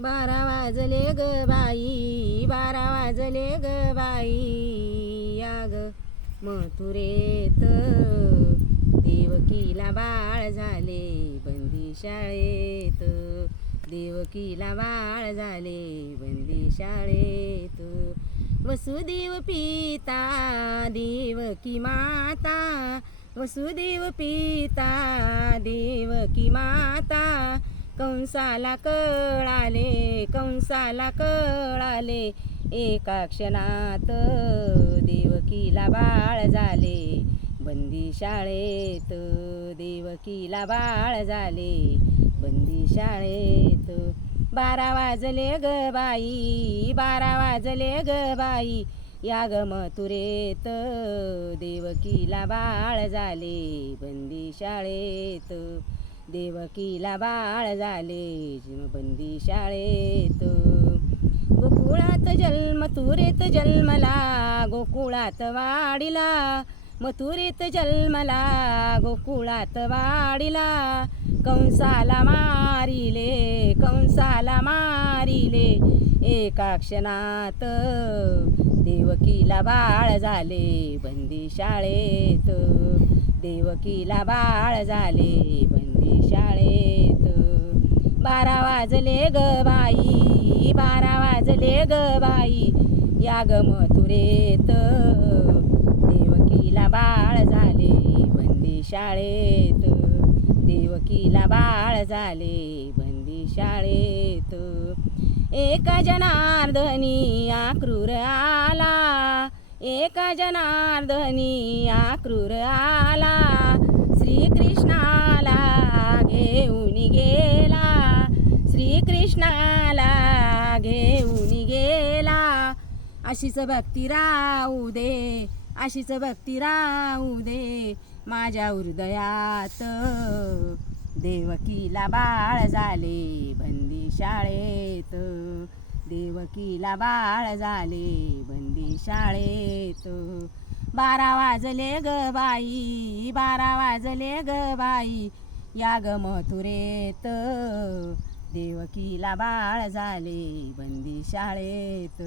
बारा वाजले ग बाई, बारा वाजले ग बाई, या ग मथुरेत देवकीला बाळ झाले बंदी शाळेत, देवकीला बाळ झाले बंदी शाळेत. वसुदेव पिता देवकी माता, वसुदेव पिता देवकी माता, कंसाला कळाले, कंसाला कळाले, एका क्षणात देवकीला बाळ झाले बंदी शाळेत, देवकीला बाळ झाले बंदी शाळेत. बारा वाजले ग बाई, बारा वाजले ग बाई, या ग मथुरेत देवकीला बाळ झाले बंदी शाळेत, देवकीला बाळ झाले बंदी शाळेत. गोकुळात जन्म मथुरेत जन्मला, गोकुळात वाढिला, मथुरेत जन्मला, गोकुळात वाढिला, कंसाला मारिले, कंसाला मारिले, एका क्षणात देवकीला बाळ झाले बंदी शाळेत, देवकीला बाळ झाले बंदी शाळेत. बारा वाजले ग बाई, बारा वाजले ग बाई, या ग मथुरेत देवकीला बाळ झाले बंदी शाळेत, देवकीला बाळ झाले बंदी शाळेत. एका जनार्दनी आक्रूर आला, एका जनार्दनी आक्रूर आला, श्रीकृष्णाला घेऊन गेला, श्रीकृष्णाला घेऊन गेला. अशीच भक्ती राहू दे, अशीच भक्ती राहू दे माझ्या हृदयात, देवकीला बाळ झाले बंदी शाळेत, देवकीला बाळ झाले बंदी शाळेत. बारा वाजले ग बाई, बारा वाजले ग बाई, या ग मथुरेत देवकीला बाळ झाले बंदी शाळेत,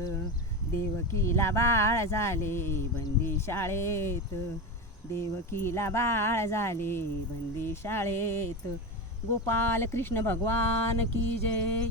देवकीला बाळ झाले बंदी शाळेत, देवकीला बाळ झाले बंदी शाळेत. गोपाल कृष्ण भगवान की जय.